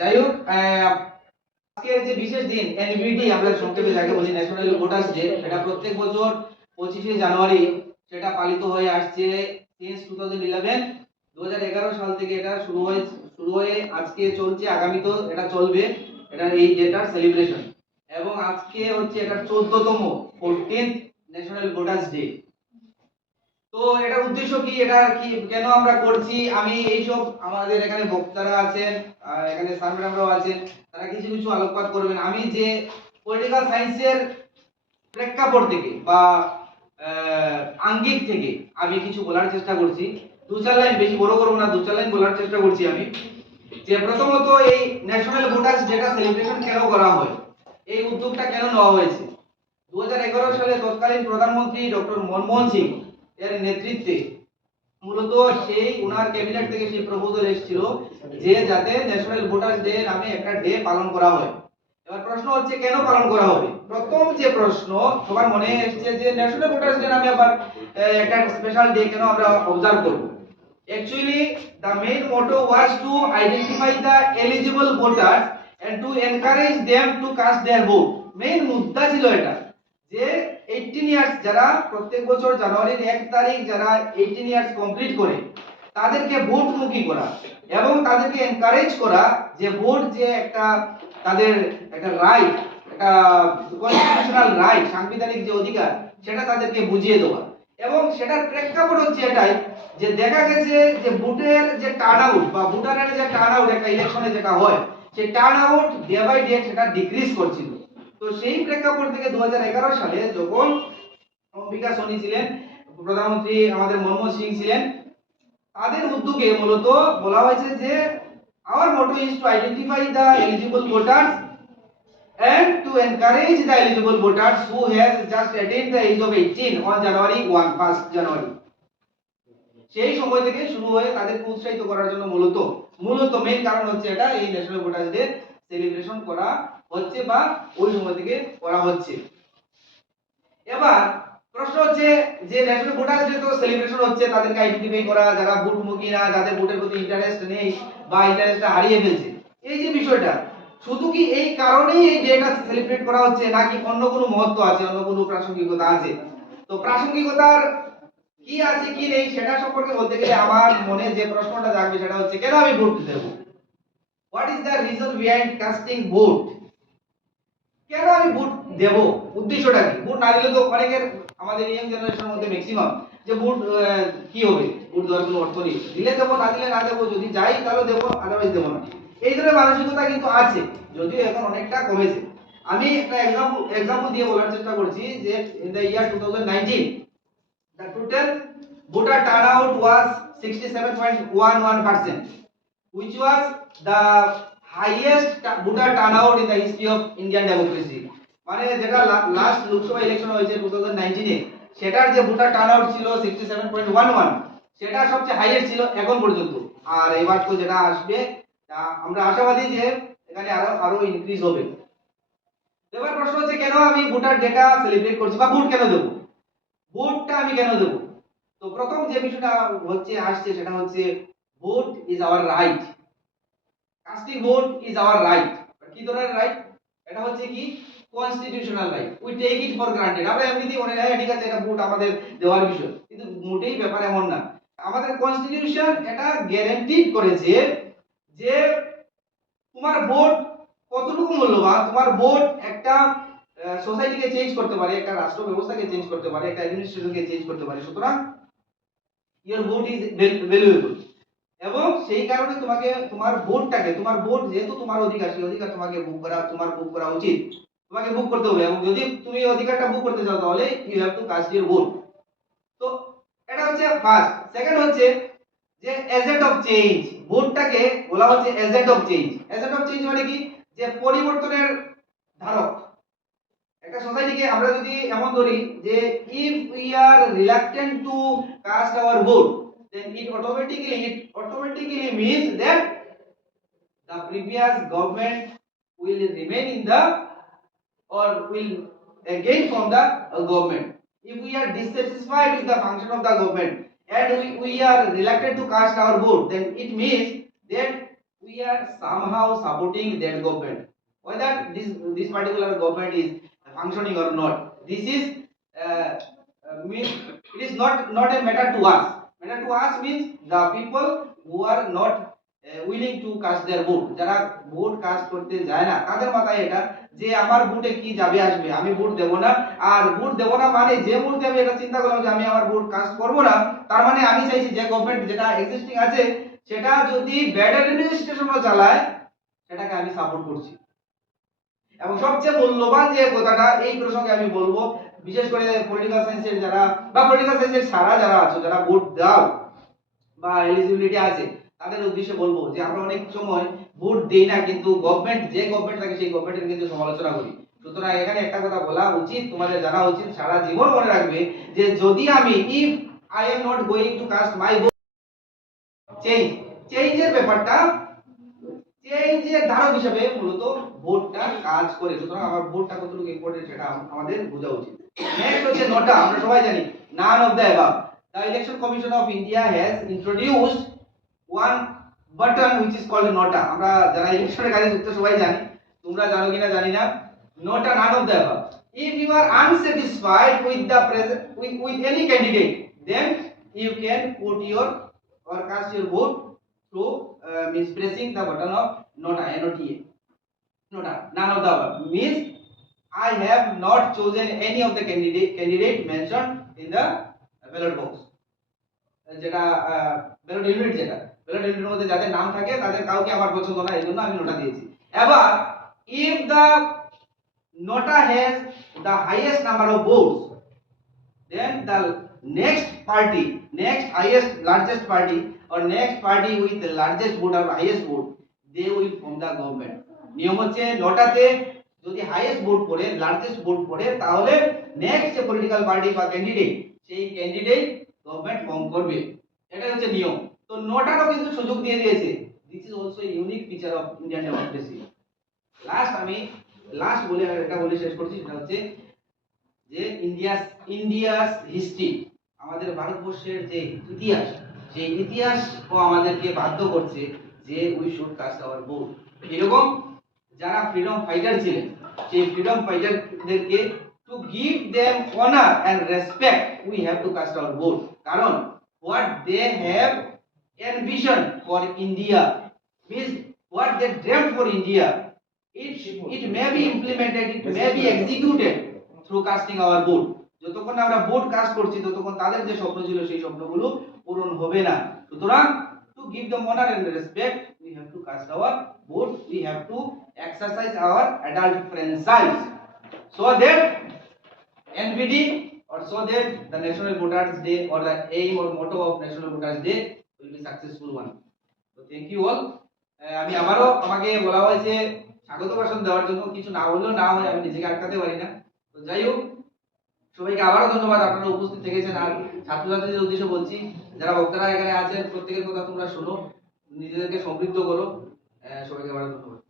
যাই হোক, আজকের যে বিশেষ দিন এনভিডি আমরা সংক্ষেপে যাকে বলি, ন্যাশনাল ভোটার্স ডে, এটা প্রত্যেক বছর 25শে জানুয়ারি সেটা পালিত হয়ে আসছে সিন্স 2011। 2011 সাল থেকে এটা শুরু হয়ে আজকে চলছে, আগামী তো এটা চলবে, এটা এই ডেটার সেলিব্রেশন। এবং আজকে হচ্ছে এটা 14তম 14th ন্যাশনাল ভোটার্স ডে। তো এটার উদ্দেশ্য কি, এটা কি কেন আমরা করছি, আমি এইসব আমাদের এখানে বক্তারা আছেন, এখানে স্যার ম্যাডামরাও আছেন, তারা কিছু কিছু আলোকপাত করবেন। আমি যে পলিটিক্যাল সায়েন্সের প্রেক্ষাপট থেকে বা আঙ্গিক থেকে আমি কিছু বলার চেষ্টা করছি। দু চার লাইন, বেশি বড় করবো না, দু চার লাইন বলার চেষ্টা করছি আমি। যে প্রথমত এই ন্যাশনাল ভোটার্স ডেটা সেলিব্রেশন কেন করা হয়, এই উদ্যোগটা কেন নেওয়া হয়েছে। 2011 সালে তৎকালীন প্রধানমন্ত্রী ডক্টর মনমোহন সিং এর নেতৃত্বে মূলত সেই উনার ক্যাবিনেট থেকে সেই প্রপোজাল এসেছিল যে যাতে ন্যাশনাল ভোটার্স ডে নামে একটা ডে পালন করা হয়। এবার প্রশ্ন হচ্ছে কেন পালন করা হবে। প্রথম যে প্রশ্ন সবার মনে এসেছে যে ন্যাশনাল ভোটার্স ডে নামে আবার একটা স্পেশাল ডে কেন আমরা অবজার্ভ করব। Actually, the main motto was to identify the eligible voters and to encourage them to cast their vote. Main মুদ্দা ছিল এটা যে 18 ইয়ার্স যারা প্রত্যেক বছর জানুয়ারির 1 তারিখ যারা 18 ইয়ার্স কমপ্লিট করে তাদেরকে ভোটমুখী করা এবং তাদেরকে এনকারেজ করা যে ভোট যে একটা তাদের একটা রাইট, একটা কনস্টিটিউশনাল রাইট, সাংবিধানিক যে অধিকার, সেটা তাদেরকে বুঝিয়ে দেওয়া। এবং সেটার প্রেক্ষাপট হচ্ছে এটাই যে দেখা গেছে যে ভোটের যে টার্ন আউট বা ভোটারের যে টার্ন আউট একটা ইলেকশনে যেটা হয়, সেই turn out day by day সেটা ডিক্রিজ করছিল। তো সেই প্রেক্ষাপট থেকে 2011 সালে যখন অম্বিকা সোনি ছিলেন প্রধানমন্ত্রী, আমাদের মনমোহন সিং ছিলেন, তাদের উদ্যোগে মূলত বলা হয়েছে যে our motto is to identify the eligible voters and to encourage the eligible voters who has just attained the age of 18 on January 1st January। সেই সময় থেকে শুরু হয়ে তাদেরকে উৎসাহিত করার জন্য মূলত মেইন কারণ হচ্ছে এটা, এই ন্যাশনাল ভোটার্স ডে সেলিব্রেশন করা হচ্ছে বা ওই সময় থেকে করা হচ্ছে। এবার প্রশ্ন হচ্ছে যে ন্যাশনাল ভোটার্স ডে তো সেলিব্রেশন হচ্ছে, তাদেরকে আইডেন্টিফাই করা, যারা ভোটমুখী না, যাদের ভোটের প্রতি ইন্টারেস্ট নেই বা ইন্টারেস্টটা হারিয়ে ফেলছে, এই যে বিষয়টা, শুধু কি এই কারণেই এই ডেটা সেলিব্রেট করা হচ্ছে নাকি অন্য কোনো মহত্ব আছে, অন্য কোনো প্রাসঙ্গিকতা আছে। তো প্রাসঙ্গিকতার কি আছে কি নেই সেটা সম্পর্কে বলতে গেলে আমার মনে যে প্রশ্নটা জাগবে সেটা হচ্ছে কেন আমি ভোট দেব, what is the reason behind casting vote. কেন আমি ভোট দেব, উদ্দেশ্যটা কি। ভোট না দিলে তো অনেকের, আমাদের ইয়াং জেনারেশনের মধ্যে ম্যাক্সিমাম, যে ভোট কি হবে, ভোট দেওয়ার কোনো অর্থ নেই, দিলে দেবো না দিলে না দেবো, যদি যাই তাহলে দেবো, আদারওয়াইজ দেবো না। এই ধরনের মানসিকতা কিন্তু আছে, যদিও এখন অনেকটা কমেছে। আমি একটা এক্সাম্পল দিয়ে বলার চেষ্টা করছি যে in the year 2019 the total voter turnout was 67.11%, which was the highest voter turnout in the history of Indian democracy। মানে যেটা লাস্ট লোকসভা ইলেকশন হয়েছে 2019 এ, সেটার যে ভোটার টার্নআউট ছিল 67.11, সেটা সবচেয়ে হাইয়েস্ট ছিল এখন পর্যন্ত। আর এবার তো যেটা আসবে আমরা আশাবাদী যে এখানে আরো ইনক্রিজ হবে। এবার প্রশ্ন হচ্ছে কেন আমি ভোটার ডেটা সেলিব্রেট করছি বা ভোট কেন দেব, ভোটটা আমি কেন দেব। তো প্রথম যে বিষয়টা আসছে সেটা হচ্ছে vote is our right, casting vote is our right. কি ধরনের রাইট, এটা হচ্ছে কি constitutional right, we take it for granted. আমরা এমনিতেই মনে হয় ঠিক আছে এটা ভোট আমাদের দেওয়ার বিষয়, কিন্তু মোটেই ব্যাপার এমন না। আমাদের কনস্টিটিউশন এটা গ্যারান্টিড করেছে যে তোমার ভোট কতটুকু মূল্যবান, তোমার ভোট একটা সোসাইটিকে চেঞ্জ করতে পারে, একটা রাষ্ট্র ব্যবস্থাকে চেঞ্জ করতে পারে, একটা অ্যাডমিনিস্ট্রেশনকে চেঞ্জ করতে পারে। সুতরাং ইওর ভোট ইজ ভ্যালুয়েবল, এবং সেই কারণে তোমাকে তোমার ভোটটাকে, তোমার ভোট যেহেতু তোমার অধিকার, সেই অধিকার তোমাকে বুক করা উচিত, তোমাকে বুক করতে হবে। এবং যদি তুমি অধিকারটা বুক করতে চাও তাহলে you have to cast your vote. তো এটা হচ্ছে ফার্স্ট। সেকেন্ড হচ্ছে যে এজেন্ট অফ চেঞ্জ, ভোটটাকে বলা হচ্ছে agent of change. Agent of change মানে কি, যে পরিবর্তনের ধারক। একটা সোসাইটিকে আমরা যদি এমন ধরি যে if we are reluctant to cast our vote, then it automatically means that the previous government will remain in the, or will again from the government. If we are dissatisfied with the function of the government and we are reluctant to cast our vote, then it means that we we are somehow supporting that government, whether this particular government is functioning or not. This is means it is not a matter to us. Matter to us means the people who are not willing to cast their vote, যারা vote cast করতে যায় না তাদের মাথায় এটা যে আমার ভোটে কি যাবে আসবে, আমি ভোট দেব না। আর ভোট দেব না মানে যে মুহূর্তে আমি এটা চিন্তা করলাম যে আমি আমার ভোট কাস্ট করব না, তার মানে আমি চাইছি যে গভর্নমেন্ট যেটা এক্সিস্টিং আছে সেটা যদি ব্যাড অ্যাডমিনিস্ট্রেশনও চালায় সেটাকে আমি সাপোর্ট করছি। এবং সবচেয়ে মূল্যবান যে কথাটা এই প্রসঙ্গে আমি বলবো, বিশেষ করে পলিটিক্যাল সায়েন্সের যারা বা পলিটিক্যাল সায়েন্সের ছাড়া যারা আছো, যারা ভোট দাও বা এলিজিবিলিটি আছে, তাদের উদ্দেশ্যে বলবো যে আমরা অনেক সময় ভোট দেই না, কিন্তু গভর্নমেন্ট যে গভর্নমেন্ট থাকে সেই গভর্নমেন্টের কিন্তু সমালোচনা করি। সুতরাং এখানে একটা কথা বলা উচিত, তোমাদের জানা উচিত, সারা জীবন মনে রাখবে যে যদি আমি if I am not going to caste my vote, চেঞ্জের ব্যাপারটা, চেঞ্জের ধারক হিসেবে মূলত ভোটটা কাজ করে। সুতরাং আমার ভোটটা কতটুকু ইম্পর্টেন্ট সেটা আমাদের বোঝা উচিত। নেক্সট হচ্ছে নোটা। আমরা সবাই জানি none of the above. The Election Commission of India has introduced one button which is called nota. আমরা যারা ইলেকশনের কাজে যুক্ত সবাই জানি, তোমরা জানো কিনা জানি না। Nota, none of the above. If you are unsatisfied with the present with any candidate, then you can put your or cast your vote through means pressing the button of nota, nota. Nota, none of the above means I have not chosen any of the candidate mentioned in the ballot box. যেটা ballot unit, যেটা ballot ইউনিটের মধ্যে যাদের নাম থাকে তাদের কাউকে আমার পছন্দ না, এইজন্য আমি নোটা দিয়েছি। এবার if the nota has the highest number of votes, then the next party, next highest largest party or next party with the largest vote or highest vote, they will form the government. নিয়ম হচ্ছে নোটাতে যদি highest vote পড়ে, largest vote পড়ে, তাহলে next যে political party বা candidate, সেই candidate government form করবে। এটাই হচ্ছে নিয়ম। তো নোটারও কিন্তু সুযোগ দিয়ে দিয়েছে। This is also unique feature of Indian democracy. Last বলে এটা বলে শেষ করছি, সেটা হচ্ছে যে ইন্ডিয়াস হিস্ট্রি, আমাদের ভারতবর্ষের যে ইতিহাস, সেই ইতিহাসও আমাদেরকে বাধ্য করছে যে we should cast our vote. এরকম যারা ফ্রিডম ফাইটার ছিলেন, সেই ফ্রিডম ফাইটারদেরকে to give them honour and respect we have to cast our vote. কারণ what they have envisioned for India means what they dreamt for India, it may be implemented, it may be executed through casting our vote. যতক্ষণ আমরা vote cast করছি ততক্ষণ তাদের যে স্বপ্ন ছিল সেই স্বপ্নগুলো পূরণ হবে না। সুতরাং to give them honor and respect we have to cast our vote, we have to exercise our adult franchise so that NVD or so that the National Voters Day or the aim or motto of National Voters Day will be successful one. So thank you all. আমি আবারও আমাকে বলা হয়েছে স্বাগত ভাষণ দেওয়ার জন্য, কিছু না হলেও না হয়, আমি নিজেকে আটকাতে পারি না। তো যাই হোক, সবাইকে আবারও ধন্যবাদ, আপনারা উপস্থিত থেকেছেন। আর ছাত্রছাত্রীদের উদ্দেশ্যে বলছি, যারা বক্তারা এখানে আছেন প্রত্যেকের কথা তোমরা শোনো, নিজেদেরকে সমৃদ্ধ করো। সবাইকে আবারও ধন্যবাদ।